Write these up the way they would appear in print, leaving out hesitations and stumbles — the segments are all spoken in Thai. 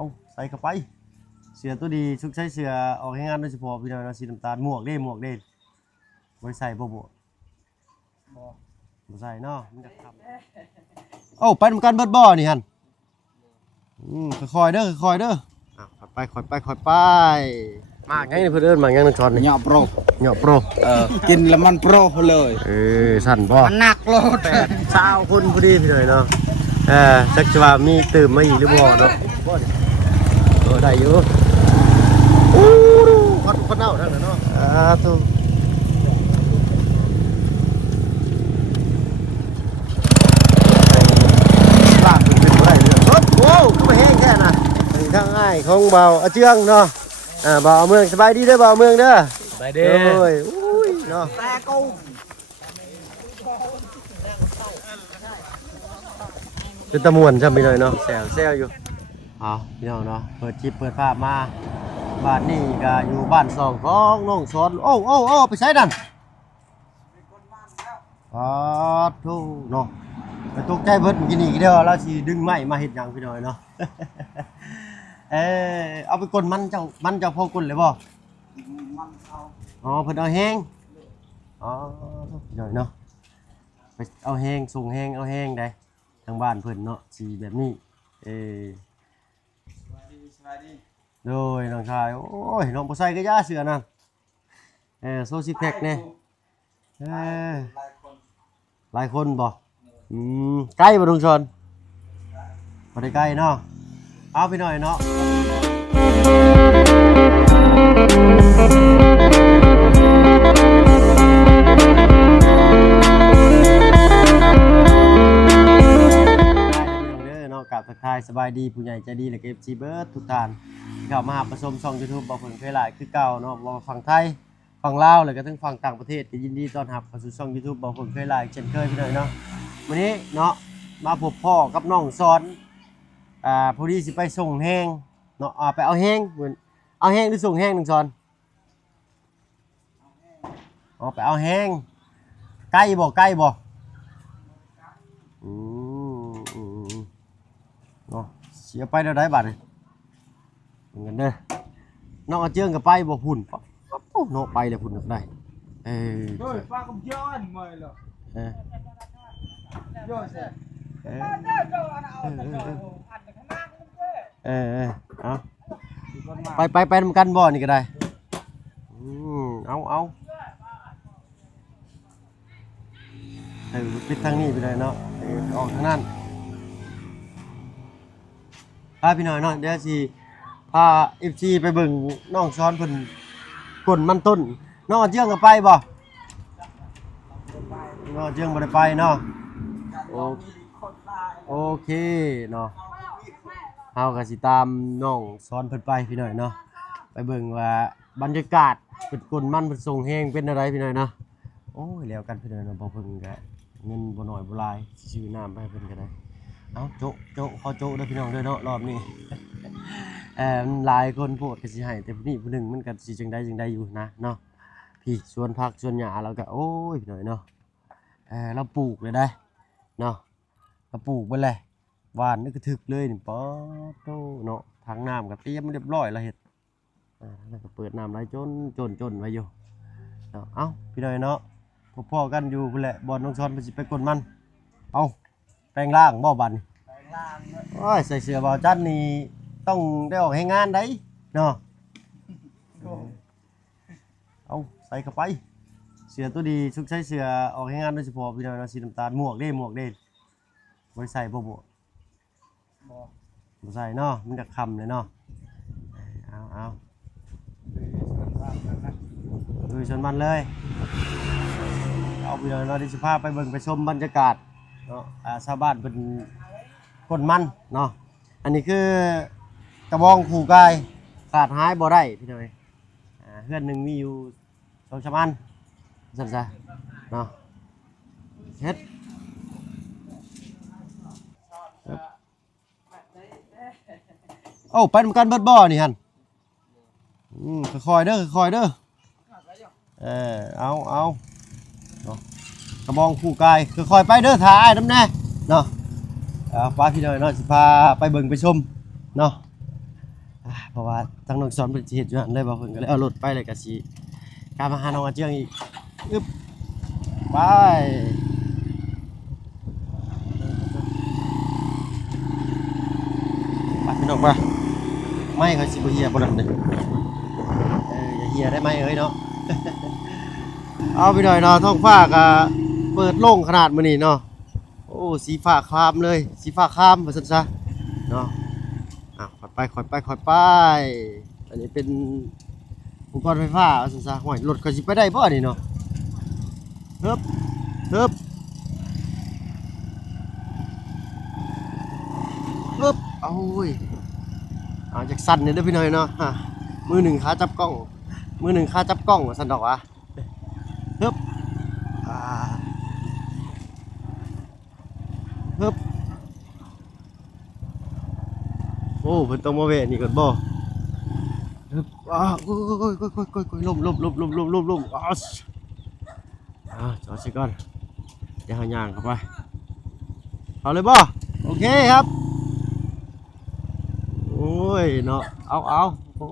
เอาใส่เข้าไปเสือตัวดีชุกใช้เสือออกให้งานโดยเฉพาะพี่น้องสีน้ำตาลหมวกเด้บริใส่บ่บ่ใส่เนาะมันจะทำเอ้าไปทำการเบิดบ่อนี่ฮันค่อยๆเด้อค่อยไปมากไงเพื่อนมาไงนักช็อตนี่เหยาะโปรกินแล้วมันโปรเลยสั่นบ่มันหนักโลด20คนพอดีพี่หน่อยเนาะจักจะว่ามีตื่มมาอีกหรือบ่เนาะได้อยู่คนเน่าทั้งนั้นเนาะถูกลากขึ้นเป็นไรเนี่ยโอ้ก็ไม่แห้งแค่น่ะทางง่ายของเบาเจืองเนาะเบาเมืองสบายดีเด้อเบาเมืองเด้อสบายดีอุ้ยเนาะแต่กูเป็นตะมวนจำไปหน่อยเนาะแซวอยู่เอาพี่น้องเนาะเปิดคลิปเปิดภาพมาบ้านนี่ก็อยู่บ้านสองของน้องสอนโอ้ไปใช้ดันทุกเนาะไปตกใจเบิดกินอีกเดียวเราสิดึงไม้มาเห็ดหยังพี่น้อยเนาะเอาไปกลมันเจ้าพอกลเลยบ่เพิ่นเอาแห้งพี่น้อยเนาะไปเอาแห้งส่งแห้งเอาแห้งได้ทางบ้านเพิ่นเนาะสีแบบนี้โดยน้องชายโอ้ยน้องบ่ใส่ก็ย่าเสือนั่นโซซิแพ็คเนี่ยหลายคนบ่ใกล้บ่ลุงชนบ่ได้ใกล้เนาะเอาไปหน่อยเนาะกับทักทายสบายดีผู้ใหญ่ใจดีและเก็บซีเบิร์ดทุกท่านเข้ามาหาประชมช่อง YouTube บ่เพิ่นเคยหลายคือเก่าเนาะบ่ฝั่งไทยฝั่งลาวแล้วก็ทั้งฝั่งต่างประเทศก็ยินดีต้อนรับเข้าสู่ช่อง YouTube บ่เพิ่นเคยหลายเช่นเคยพี่น้อยเนาะวันนี้เนาะมาพบพ่อกับน้องสอนพอดีสิไปส่งแห้งเนาะไปเอาแห้งเหมือนเอาแห้งหรือส่งแห้งน้องสอนไปเอาแห้งใกล้บ่เนาะเสียไปได้บาทเลยเหมือนกันเด้อน้องเจืองกับไปบ่หุ่นเนาะไปเลยหุ่นได้โดยปลากับย้อนมาเลยย้อนเสร็จไปทำกันบ่นี่ก็ได้เอาปิดทางนี้ไปเลยเนาะออกทางนั้นพาพี่หน่อยเนาะเดี๋ยวสิพาFCไปเบิ่งน้องซ้อนเพิ่นกลมันต้นน้องเจืองก็ไปบ่น้องเจืองบ่ได้ไปเนาะโอเคเนาะเฮาก็สิตามน้องซ้อนเพิ่นไปพี่หน่อยเนาะไปเบิ่งว่าบรรยากาศเพิ่นกลมันเพิ่นส่งแฮงเป็นอะไรพี่หน่อยเนาะโอ้ยแล้วกันพี่หน่อยเนาะบ่เพิ่นก็เงินบ่น้อยบ่หลายซื้อน้ำไปให้เพิ่นก็ได้เอาโจ๊ะขอโจ๊ะด้วยพี่น้องด้วยเนาะรอบนี้หลายคนโพดก็สิให้แต่ผู้นี้ผู้หนึ่งมันก็สิจังได้อยู่นะเนาะพี่สวนผักสวนหญ้าเราก็โอ้ยพี่หน่อยเนาะเราปลูกเลยได้เนาะเราปลูกไปเลยหวานนึกกระทึกเลยนี่ป๊อโตเนาะทางน้ำก็เตรียมเรียบร้อยแล้วเฮ็ดแล้วก็เปิดน้ำไหลจนไว้อยู่เนาะเอ้าพี่หน่อยเนาะพ่อกันอยู่พุ่นแหละบอลน้องช้อนมันสิไปกดมันเอาแปลงร่างบ่บันโอ้ยใส่เสื้อบ่าวจันนี่ต้องได้ออกให้งานได้เนาะเอาใส่เข้าไปเสื้อตัวดีชุกใช้เสื้อออกให้งานโดยเฉพาะพี่น้องสีน้ำตาลหมวกเด้บริใส่บ่ใส่เนาะมันจะคำเลยเนาะเอาดูชนมันเลยเอาพี่น้องดิสภาพไปเบิ่งไปชมบรรยากาศเนาะชาวบ้านเป็นคนมันเนาะอันนี้คือกระบองขู่กายขาดหายบ่ได้พี่น้อยเพื่อนหนึ่งมีอยู่2-3 อันสั่นซะเนาะเฮ็ดไปทำการเบิดบ่อนี่ฮันค่อยๆเด้อเอาเนาะกระบองขู่กายค่อยๆไปเด้อถ่ายน้ำแน่เนาะป้าพี่น้อยเนาะสิพาไปเบิ่งไปชมเนาะ เพราะว่าทั้งน้องสอนเพิ่นสิเฮ็ดอยู่หั่นเลยบ่เพิ่นก็เลยเอารถไปเลยก็สิกลับมาหาน้องอาเจียงอีกอึ๊บไปไปพี่น้องไปไม่ค่อยสิบ่เฮียบ่นั่นเด้อย่าเฮียได้ไหมเอ้ยเนาะ เอาไปหน่อยเนาะท้องฟ้าก็เปิดโล่งขนาดมื้อนี้เนาะโอ้สีฟ้าครามเลยสีฟ้าครามว่าซั่นซะเนาะค่อยไปอันนี้เป็นอุปกรณ์ไฟฟ้าว่าซั่นซะห้อยรถก็สิไปได้บ่นี่เนาะเฮิบเฮิบเฮิบเอาเว้ยจักสั่นนี่เด้อพี่น้อยเนาะมือหนึ่งขาจับกล้องมือหนึ่งขาจับกล้องว่าซั่นดอกวะเฮิบเฮิบโอ้เพิ่นต้องมาแวะนี่ก่อนบ่เฮิบโอ้ยล้มจอดสิก่อนอย่าหาย่างเข้าไปเอาเลยบ่โอเคครับโอ้ยเนาะเอาโอ้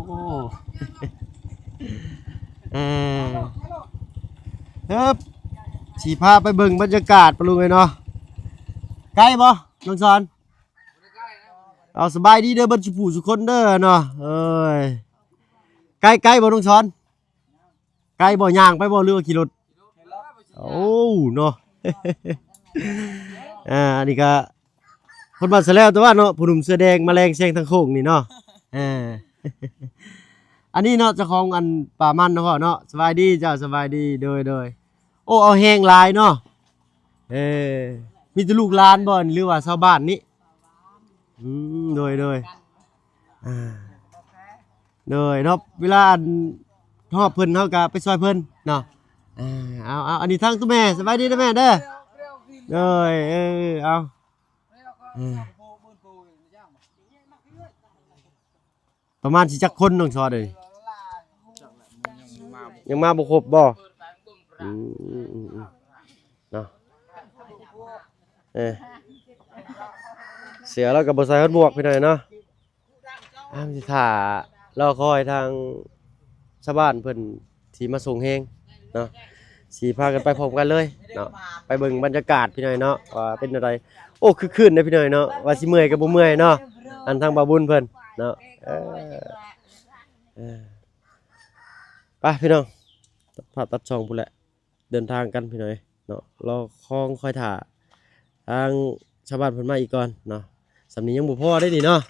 เฮิบสิพาไปเบิ่งบรรยากาศปะลุงเอ้ยเนาะใกล้บ่น้องสอนเอาสบายดีเด้อเบิ่นสุผู้สุคนเด้อเนาะเอ้ยใกล้บ่น้องสอนใกล้บ่ย่างไปบ่หรือว่าขี่รถโอ้เนาะ อันนี้ก็คนบ้านสะแล้วแต่ว่าเนาะผู้หนุ่มเสื้อแดงแมลงแซงทางโค้งนี่เนาะอันนี้เนาะเจ้าของอันป่ามันเนาะพ่อเนาะสบายดีเจ้าสบายดีโดยโอ้เอาแห้งลายเนาะมีแต่ลูกหลานบ่หรือว่าชาวบ้านนี่โดยเนาะเวลาอันทอดเพิ่นเฮาก็ไปซอยเพิ่นเนาะเอาอันนี้ทางตัวแม่สบายดีนะแม่เด้อเอาประมาณสิจักคนน้องซอเลยยังมาบ่ครบบ่เนาะเสียแล้วก็บ่ใส่ฮอดหมวกพี่หน่อยเนาะสิท่ารอคอยทางชาวบ้านเพิ่นสิมาส่งแฮงเนาะสิพากันไปพร้อมกันเลยเนาะไปเบิ่งบรรยากาศพี่หน่อยเนาะว่าเป็นอะไรโอ้คือคืนนะพี่หน่อยเนาะว่าสิเมื่อยก็บ่เมื่อยเนาะอันทางบ่าวบุญเพิ่นเนาะไปพี่น้องตัดช่องพุ่นแหละเดินทางกันพี่หน่อยเนาะรอคองคอยถ่าทางชาวบ้านเพิ่นมาอีกก่อนเนาะสำนี้ยังบ่พอได้นี่เนาะ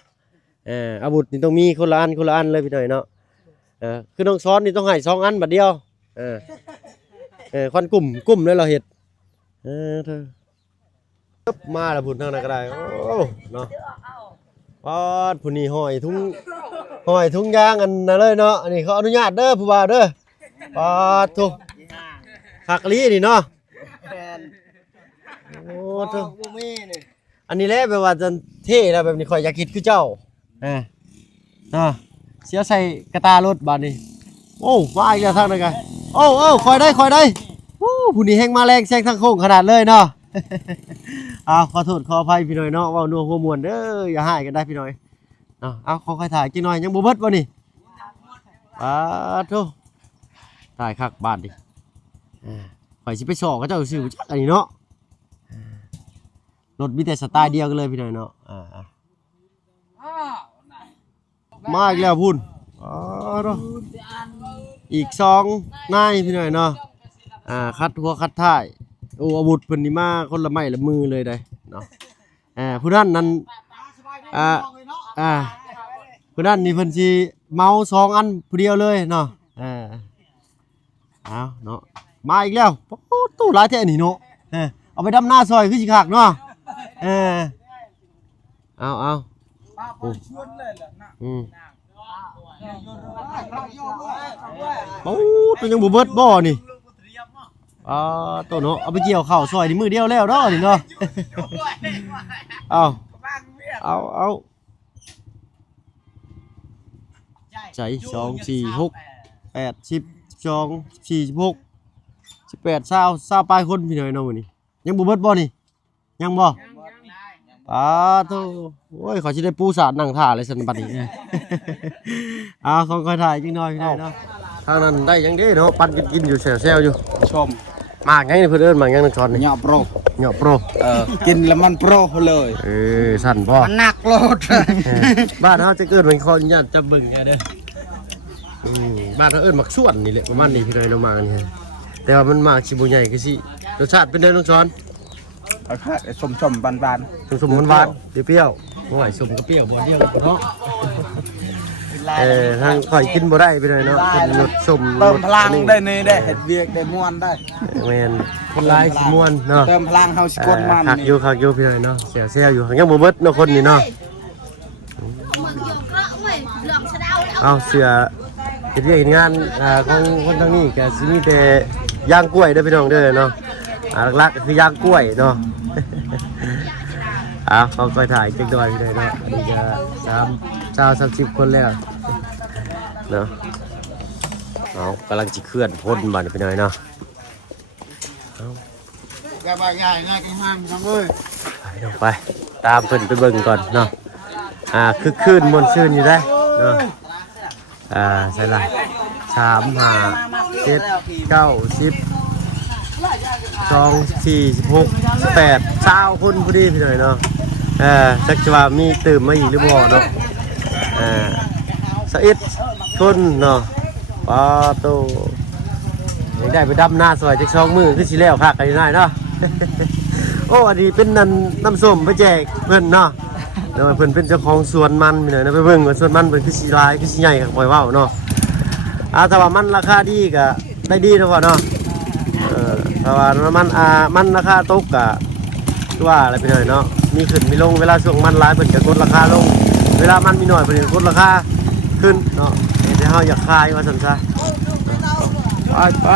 อาวุธนี่ต้องมีคนละอันเลยพี่หน่อยเนาะคือน้องซ้อนนี่ต้องให้2อันบัดเดียวควันกลุ่มเลยเราเห็ดเธอมาแล้วพุ่นทางนั้นก็ได้โอ้เนาะปอดพุ่นนี่ห้อยทุ่งยางอันนั้นเลยเนาะอันนี้เขาอนุญาตเด้อผู้บ่าวเด้อปอดทุคักลีนี่เนาะโอ้เธออันนี้แหละแปลว่าจะเท่แล้วแบบนี้ข่อยอยากคิดคือเจ้าเนาะเสียใส่กระตารถบาดนี้โอ้มาอีกแล้วทางนั้นกันโอ้คอยได้ผู้นี้แห้งมาแรงแซงทางโค้งขนาดเลยเนาะ ขอโทษขออภัยพี่น้อยเนาะว่านัวหัวมวนเด้ออย่าหายกันได้พี่น้อยเนาะขอใครถ่ายกินหน่อยยังบ่เบิดบ่นี่โธ่ถ่ายคักบาดดิข่อยสิไปสอกเขาเจ้าซื้อจักอันนี้เนาะรถมีแต่สไตล์เดียวกันเลยพี่น้อยเนาะมาอีกแล้วพุ่นอีก2นายพี่น้อยเนาะคัดหัวคัดท้ายโอ้อาวุธเพิ่นนี่มาคนละไม้ละมือเลยได้เนาะผู้นั้นผู้นั้นนี่เพิ่นสิเมา2อันผู้เดียวเลยเนาะเอาเนาะมาอีกแล้วโอ้ตู้หลายแท้นี่เนาะเอาไปดำหน้าซอยคือสิคักเนาะเอาโอ้ตัวยังบ่เบิดบ่นี่ตัวเนาะเอาไปเกี่ยวข้าวซอยนี่มือเดียวแล้วเนาะนี่เนาะเอาใจ2 4 6 8 10 12 46 18 20ปลายคนพี่น้อยเนาะมื้อนี้ยังบ่เบิดบ่นี่ยังบ่โธ่ โอ้ยขอสิได้ปูสาดนั่งท่าเลยสันบัดนี้ เอาค่อยๆถ่ายจังหน่อยพี่น้อยเนาะทางนั้นได้ยังเด้เนาะปั่นกินอยู่แซวๆอยู่ ชม มากไงเพิ่นเอิ้นมากยังนักชอนนี่ เหยาะโปร เหยาะโปร กินแล้วมันโปรเลย สั่นบ่ มันหนักโลด บ้านเฮาจะเกิดเป็นคนญาติจะเบิ่งไงเด้อบ้านเฮาเอิ้นมักส่วนนี่แหละประมาณนี้พี่น้อยเนาะมากันนี่แต่ว่ามันมากสิบ่ใหญ่คือสิรสชาติเป็นเด้อน้องชอน เอาค่ะชมบาน สมหวานๆเปรี้ยวๆโอ้ยสมกับเปรี้ยวบ่เดียวเนาะทางข่อยกินบ่ได้ไปเลยเนาะเป็นรสส้ม เติมพลังได้นี่ได้เห็ดเวียกได้ม่วนได้ แม่นคนหลายสิม่วนเนาะ เติมพลังเฮาสิกดมัน คักอยู่พี่น้อยเนาะแซวๆอยู่ยังบ่เบิดเนาะคนนี่เนาะเอาเสือเฮ็ดเวียกเฮ็ดงานของคนทางนี้ก็สิมีแต่ย่างกล้วยเด้อพี่น้องเด้อเนาะหลักๆก็คือย่างกล้วยเนาะ เขาคอยถ่ายจักดอยไปเลยเนาะนี่จะ30คนแล้วเนาะเอากำลังจะเคลื่อนพ้นบันไปหน่อยเนาะ แกว่าง่ายกันห้างน้องเอ้ย ไปตามเพิ่นไปเบิ่งก่อนเนาะคือคืนมวนซื่นอยู่ได้เนาะใช่ละ3 5 7 9 10 2 4 16 18 20คนพอดีพี่หน่อยเนาะจักจะว่ามีตื่มมาอีกหรือบ่เนาะ11คนเนาะปาโตยังได้ไปดำหน้าซอยจัก2มื้อคือสิแล้วคักกันได้เนาะ โอ้อันนี้เป็นน้ำส้มไปแจกเพิ่นเนาะเดี๋ยวเพิ่นเป็นเจ้าของสวนมันพี่หน่อยนะไปเบิ่งว่าสวนมันเพิ่นคือสิหลายคือสิใหญ่คักปล่อยเว้าเนาะถ้าว่ามันราคาดีก็ได้ดีเนาะพ่อเนาะถ้าว่ามันราคาตกก็ว่าอะไรไปหน่อยเนาะมีขึ้นมีลงเวลาช่วงมันหลายเพิ่นก็กดราคาลงเวลามันมีน้อยเพิ่นก็กดราคาขึ้นเนาะแต่เฮาอยากขายว่าซั่นซะไป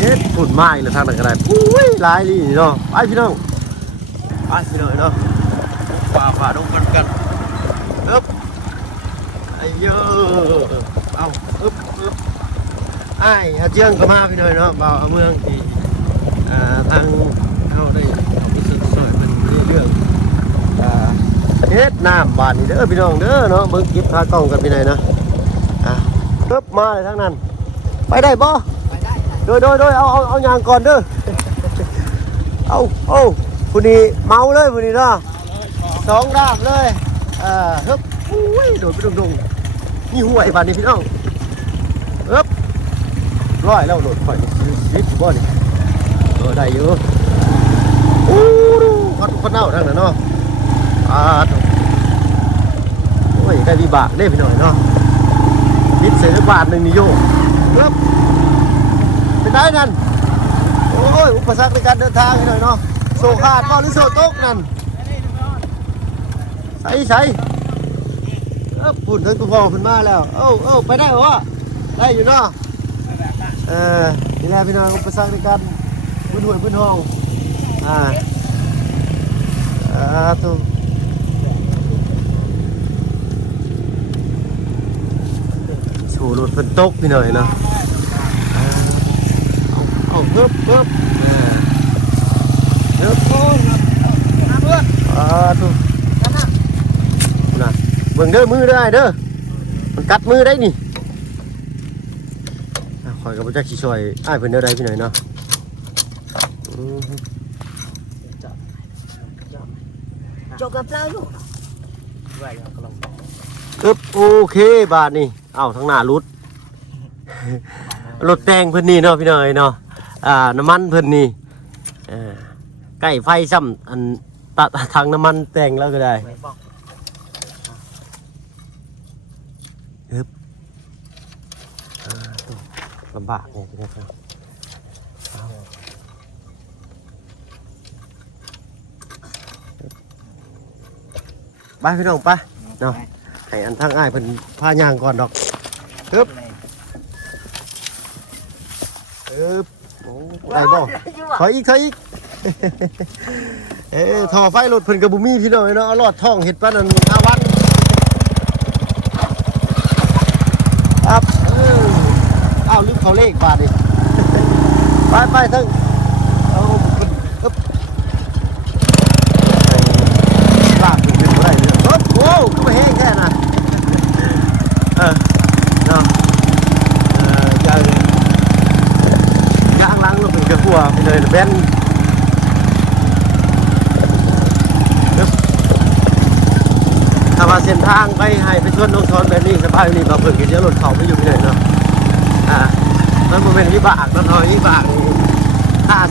เฮ็ดฝุ่นไม้แล้วทางนั้นก็ได้อุ้ยหลายลีเนาะไปพี่น้องไปพี่น้องเนาะฝ่าดงกันอึ๊บไอ้เยอะเอาอึ๊บไอ้เจียงก็มาพี่น้องเนาะบ่าวเอาเมืองที่ทางเฮาได้เอาไปซื้อซอยมันเรื่องเฮ็ดน้ำบานนี่เด้อพี่น้องเด้อเนาะเบิ่งคลิปพากล้องกันพี่น้องเนาะอึ๊บมาเลยทางนั้นไปได้บ่โดยเอายางก่อนเด้อ เอาผู้นี้เมาเลยผู้นี้เนาะ2 ด้ามเลยฮึบอุ้ยโดดไปดงนี่ห่วยบานนี้พี่น้องฮึบร้อยแล้วโดดข่อยนิดบ่นี่ได้อยู่อู้คนเน่าทั้งนั้นเนาะโอ้ยได้วิบากได้พี่น้องเนาะนิดเศษบาทนึงนี่โยฮึบเป็นได้นั่นโอ้ยอุปสรรคในการเดินทางหน่อยเนาะโซขาดบ่หรือโซตกนั่นใส่ฝุ่นทั้งตัวพอขึ้นมาแล้วไปได้เหรอได้อยู่เนาะนี่แหละพี่น้องอุปสรรคในการพื้นห้วยพื้นห้องตัวโชว์รถฝนตกพี่หน่อยเนาะเอาเพิ่มถูกนะเบิ่งเด้อมือได้เด้อมันกัดมือได้นี่คอยกับพระเจ้าขี้ช่วยอ้ายเพิ่นเด้อได้พี่หน่อยเนาะจกกับเปล่าลูก โอเคบาทนี่เอาทั้งหน้ารถรถแต่งเพิ่นนี่เนาะพี่หน่อยเนาะน้ำมันเพิ่นนี่ใกล้ไฟซ้ำอันทางน้ำมันแต่งแล้วก็ได้ลำบากเลยนะครับไปพี่น้องไปเนาะให้อันทางอ้ายเพิ่นพายางก่อนดอกฮึบได้บ่ถอยอีกท่อไฟรถเพิ่นกับบุมีพี่น้องเนาะเอาลอดท่องเห็ดปานนั้น5 วันครับลืมเขาเลขบาทดิไปทั้งเอา ว่าเส้นทางไปให้ไปชวนน้องชอนแบบนี้สบายนี่บ่เพิ่นก็เดี๋ยวรถเข้าไปอยู่ที่ไหนเนาะมันบ่แม่นวิบากเนาะเนาะวิบากนี่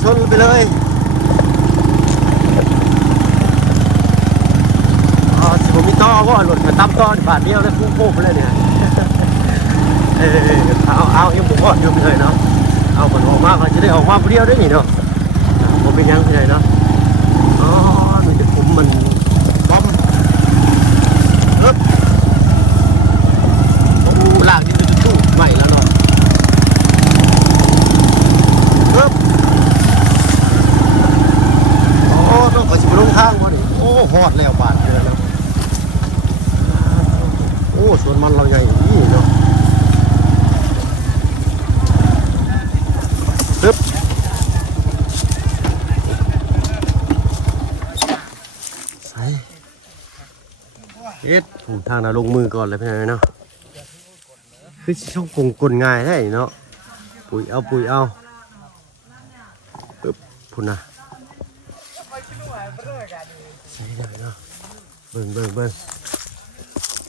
ชนไปเลยสิบ่มีต่อบ่รถก็ตามต่อบาทเดียวแล้วพุ่งโค้งไปเลยเนี่ยเอายังบ่พออยู่เลยเนาะเอามันออกมาก็จะได้ออกมาผู้เดียวได้นี่เนาะบ่เป็นหยังที่ไหนเนาะมันจะคุมมันบอมปึ๊บลากที่ตู้ใหม่แล้วเนาะปึ๊บต้องไปสิบลงทางวะนี่ฮอดแล้วบาทเดียวแล้วสวนมันเราใหญ่นี่เนาะปึ๊บใส่ถูกทางนะลงมือก่อนเลยพี่น้อยเนาะคือช่องกลง่ายได้เนาะปุ๋ยเอาปึ๊บพุ่นนะใส่เลยเนาะเบิ่ง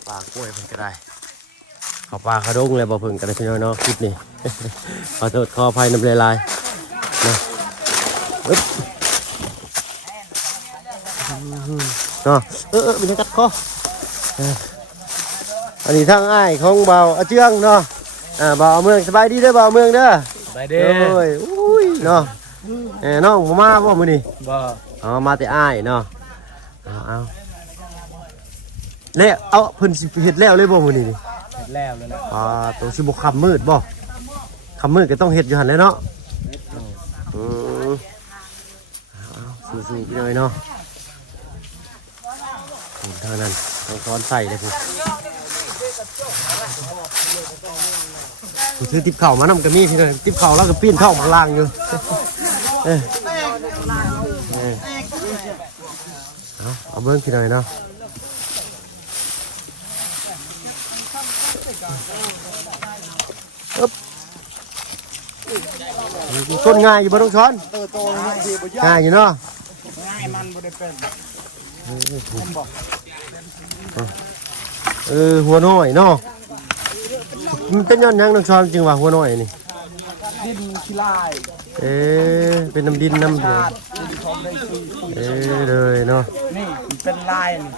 ปลากล้วยเพิ่นก็ได้เขาปลาขะดงเลยบ่เพิ่นก็ได้พี่น้อยเนาะคลิปนี้ ขอโทษขออภัยน้ำลายนะปึ๊บเนาะมีกัดคออันนี้ทางอ้ายของเบาเจืองเนาะเบาเมืองสบายดีเด้อเบาเมืองเด้อสบายดีอุ้ยเนาะน้องมาบ่มื้อนี้บ่มาแต่อ้ายเนาะเอาแล้วเอาเพิ่นสิเฮ็ดแล้วเลยบ่มื้อนี้นี่เฮ็ดแล้วเลยนะตัวสิบ่ค่ำมืดบ่ค่ำมืดก็ต้องเฮ็ดอยู่หั่นแหละเนาะสู้ๆพี่น้อยเนาะทางนั้นต้องซ้อนใส่เลยพี่ซื้อติ๊บเข่ามานำกระมี่พี่น้อยติ๊บเข่าแล้วก็ปีนเข้ามาล่างอยู่เอาเบิ้งพี่น้อยเนาะต้นง่ายอยู่บ่ต้องช้อนง่ายอยู่เนาะง่ายมันบ่ได้เป็นหัวน้อยเนาะมันเป็นย้อนยังน้องช้อนจริงว่าหัวน้อยนี่ดินขี้ลายเป็นน้ำดินน้ำเดือดเลยเนาะนี่เป็นลายนี่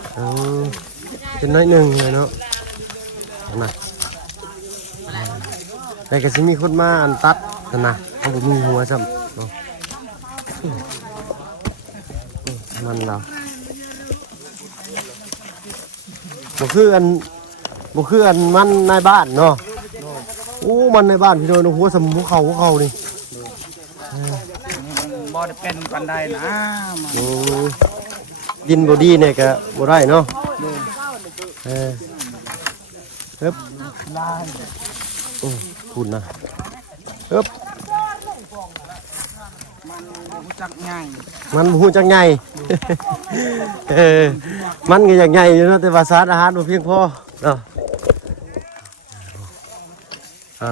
เป็นน้อยหนึ่งเลยเนาะนะแต่ก็สิมีคนมาอันตัดนะเขาบอกมีหัวซ้ำเนาะมันเราบ่คืออันมันในบ้านเนาะมันในบ้านพี่น้อยหัวสมหัวเข่านี่บ่ได้เป็นปานใดนะดินบ่ดีเนี่ยก็บ่ได้เนาะลายพูดนะมันหูจักง่ายมันหูจักใหญ่มันก็อย่างใหญ่อยู่เนาะแต่ว่าสารอาหารบ่เพียงพอเนาะ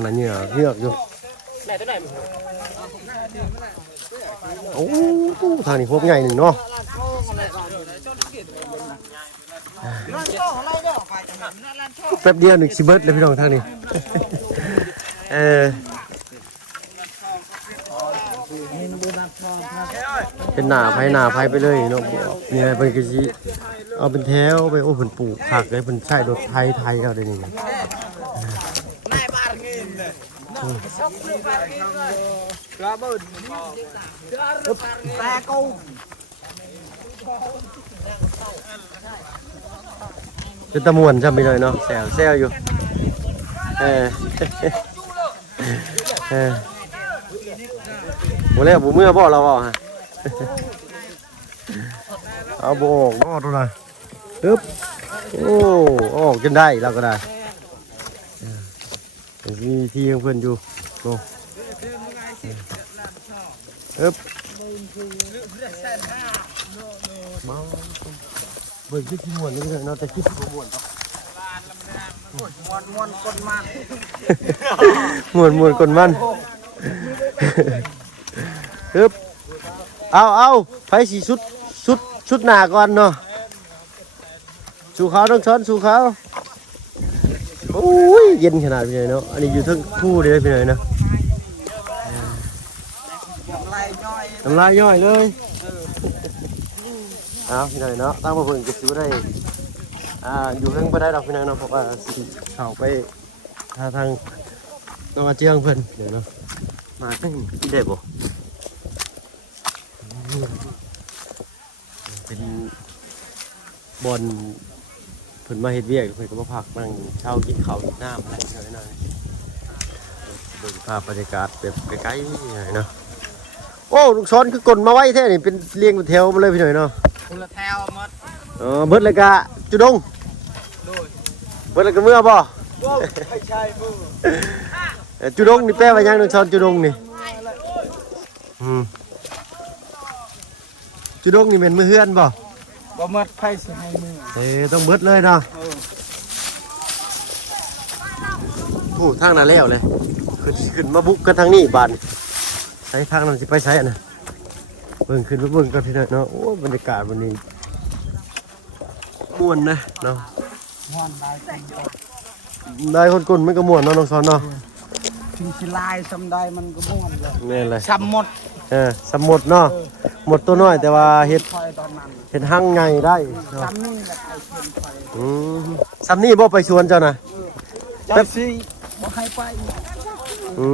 น่ะเหงื่อเฮือกอยู่ทางนี้พบใหญ่หนึ่งเนาะแป๊บเดียวหนึ่งสิเบิร์ดเลยพี่น้องทางนี้เป็นหน้าไผ่ไปเลยเนาะมีอะไรเป็นกระชีเอาเป็นแถวไปเป็นปลูกผักเลยเป็นใช้รถไทยเอาได้นี่เป็นตะมวนจำไปเลยเนาะแซวอยู่วันแรกผมเมื่อพ่อเราฮะเอาโบกนอดเลยปึ๊บออกจนได้เราก็ได้มีที่ของเพื่อนอยู่โอ้ปึ๊บเบิกคิดที่ม้วนนี่เลยเนาะแต่คิดที่ม้วนม้วนก้นมันม้วนก้นมันปึ๊บเอาไฟสีชุดหนาก่อนเนาะ สู่เขาต้องช้อนสู่เขาโอ้ยเย็นขนาดนี้เนาะอันนี้อยู่ทั้งคู่เลยพี่หน่อยเนาะ ลายย่อย น้ำลายย่อยเลยเอาพี่หน่อยเนาะตั้งมาเพิ่งจะซื้อได้อยู่เพิ่งไปได้ดอกพี่หน่อยเนาะเพราะว่าสิเข้าไปทางน้องอาเจียงเพิ่นเดี๋ยวเนาะมาเพิ่งกินได้บ่เป็นบอลเพิ่นมาเฮ็ดเวียกเพิ่นก็มาพักนั่งเช่ากินข้าวกินน้ำอะไรหน่อยเบิ่งภาพบรรยากาศแบบไกลๆหน่อยเนาะโอ้ลูกช้อนคือกลมาไว้แท้นี่เป็นเรียงเป็นแถวมาเลยพี่หน่อยเนาะ คนละแถวหมด เบิดเลยกะจุดง โดย เบิดเลยกะเมื่อบ่ ไม่ใช่มือ จุดงนี่แปลว่าหยังลูกช้อนจุดงนี่จุดงนี่เป็นมือเฮือนบ่ บ่หมดไผสิให้มือ ต้องเบิดเลยเนาะโอ้ทางนั้นแล้วเลยขึ้นมาบุกกันทางนี้บานใช้ทางนั้นสิไปใช้อ่ะนะเบิ่งขึ้นมาเบิ่งกันพี่น้อยเนาะโอ้บรรยากาศวันนี้ม่วนนะเนาะ ม่วนได้จัง ได้คนกลมันก็ม่วนเนาะน้องสอนเนาะ ถึงสิลายซำใดมันก็ม่วนเลย แม่นเลย ซ้ำหมด สมมุดเนาะหมดตัวน้อยแต่ว่าเฮ็ด ไฟตอนนั้น เฮ็ดหั่งใหญ่ได้เนาะ ซ้ำนี่แหละไอ้เพิ่นไฟ ซ้ำนี่บ่ไปชวนเจ้านะ เจ้าสิบ่ให้ไป อื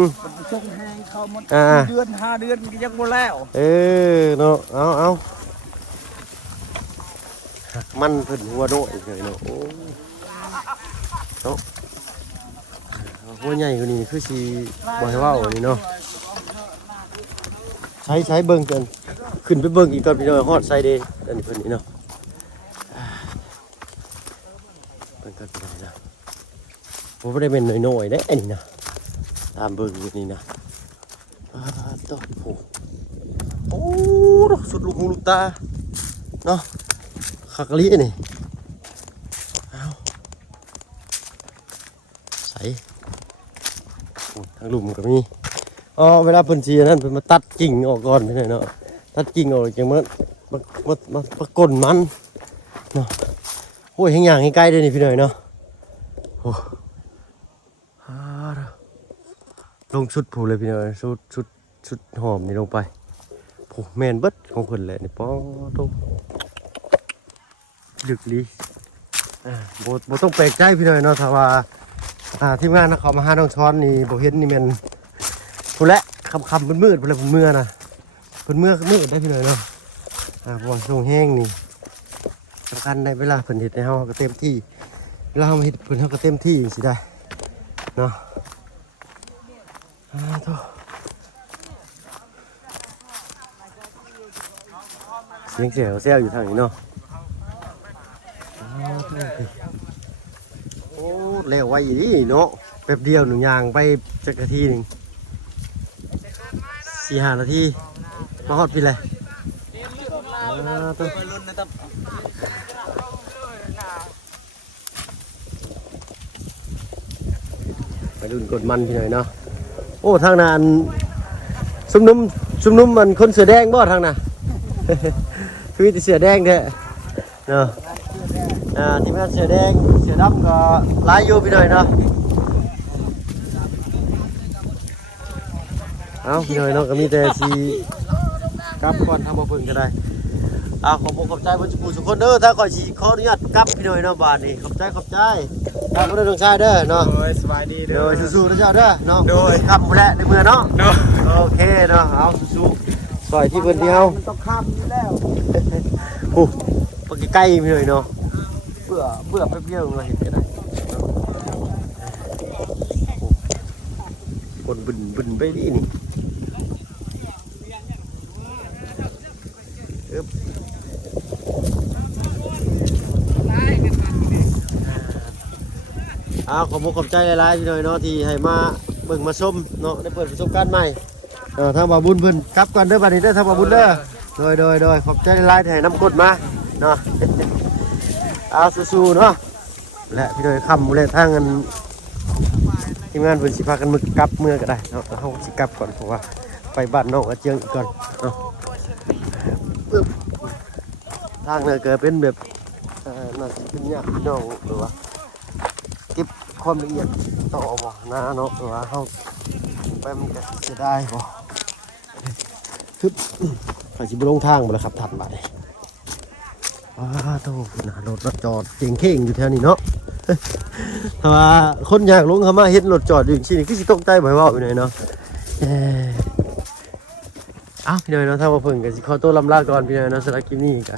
ม มันส่งให้เขาหมด อ่า เดือน5เดือนก็ยังบ่แล้ว เนาะเอามันเพิ่นหัวโดยเลยเนาะโอ้เนาะหัวใหญ่กว่านี้คือสิบ่ให้เว้าอันนี้เนาะใช้เบิ่งกันขึ้นไปเบิ่งอีกก่อนพี่น้อยฮอดไซเดย์อันนี้เพิ่นนี่เนาะเบิ่งกันพี่น้อยนะบ่ได้เป็นน้อยๆเด้อันนี้นะตามเบิ่งอยู่นี่นะโอ้สุดลูกหูลูกตาเนาะคักลีนี่เอาใส่ทางหลุมก็มีเวลาเพิ่นสินั่นเพิ่นมาตัดกิ่งออกก่อนพี่น้อยเนาะตัดกิ่งออกจังมาก้นมันเนาะโอ้ยแห่งอย่างให้ใกล้เด้นี่พี่น้อยเนาะโอ้ลงชุดผูเลยพี่น้อยชุดหอมนี่ลงไปผูแมนเบิดของเพิ่นแหละนี่ป้อโตดึกดีบ่ต้องแปลกใจพี่น้อยเนาะถ้าว่าทีมงานเขามาหาน้องช้อนนี่บ่เห็นนี่แม่นพุ่นแหละค่ำๆมืดๆพุ่นแหละเพิ่นเมื่อน่ะเพิ่นเมื่อมืดได้พี่น้อยเนาะเพราะว่าช่วงแห้งนี่สำคัญในเวลาเพิ่นเฮ็ดให้เฮาก็เต็มที่เวลาเฮาเฮ็ดเพิ่นเฮาก็เต็มที่สิได้เนาะโธ่เสียงแซวอยู่ทางนี้เนาะโอ้เร็วไวอยู่ดิเนาะแป๊บเดียวหนึ่งยางไปจักนาทีหนึ่ง4-5 นาทีมาฮอดพี่เลยไปรุ่นกดมันพี่หน่อยเนาะโอ้ทางนั้นซุ่มนุ่มมันคนเสือแดงบ่ทางน่ะ คือแต่เสือแดงแท้เนาะทีมงานเสือแดงเสือดำก็หลายอยู่พี่หน่อยเนาะเอาพี่หน่อยเนาะก็มีแต่สีกลับก่อนทำมาพึ่งก็ได้ขอบใจบรรจุผู้สุขคนเด้อถ้าก่อนสีขออนุญาตกลับพี่หน่อยเนาะบ้านนี่ขอบใจทางคนเดินทางชายเด้อเนาะ โอ้ยสบายดีเด้ โด อย สู้ๆนะเจ้าเด้อเนาะ โดย ครับแหละในเมืองเนาะ เนาะ โอเคเนาะเอาสู้ๆซอยที่เพิ่นเดียว มันต้องข้ามอยู่แล้ว โอ้ปกใกล้ๆพี่หน่อยเนาะเบื่อแป๊บเดียวเราเห็นกันได้คนบึนไปดินี่ขอบใจหลายๆพี่หน่อยเนาะที่ให้มาเบิ่งมาชมเนาะได้เปิดประสบการณ์ใหม่ทางบ่าวบุญเพิ่นกลับก่อนเด้อบัดนี้เด้อทางบ่าวบุญเด้อโดยขอบใจหลายๆที่ให้น้ำกดมาเนาะ เอาสู้ๆเนาะและพี่หน่อยคำและทางกันทีมงานเพิ่นสิพากันกลับเมื่อก็ได้เนาะเฮาสิกลับก่อนเพราะว่าไปบ้านน้องอาเจียงอีกก่อนเนาะทางเนี่ยเกิดเป็นแบบ น่าจะเป็นยากพี่น้องหรือว่าเก็บความละเอียดต่อบ่นะเนาะหรือว่าเฮาไปมันก็เสียดายบ่ฮึบข้าสิบ่ลงทางบ่ล่ะครับทันบาดนี้โตน่ารถจอดเก่งเข่งอยู่แถวนี้เนาะ เพราะว่าคนอยากลงเข้ามาเห็นรถจอดอยู่ที่นี่คือสิตกใจบ่ให้เว้าอยู่ไหนเนาะพี่น้อยเนาะถ้าว่าเพิ่นก็สิขอตัวลำลาก่อนพี่น้อยเนาะสำหรับคลิปนี้ก็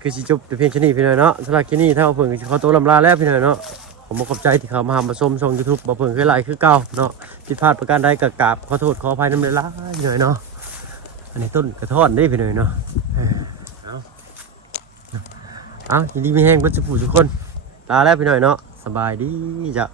คือสิจบแต่เพียงแค่นี้พี่น้อยเนาะสำหรับคลิปนี้ถ้าว่าเพิ่นก็สิขอตัวลำลาแล้วพี่น้อยเนาะผมขอบใจที่เขามาหามาชมช่อง YouTube บ่เพิ่นคือหลายคือเก่าเนาะผิดพลาดประการใดก็กราบขอโทษขออภัยนำหลายๆพี่น้อยเนาะอันนี้ต้นกระท่อนเด้พี่น้อยเนาะยินดีมีแห้งเพื่อนสุขทุกคนลาแล้วพี่น้อยเนาะสบายดีจ้ะ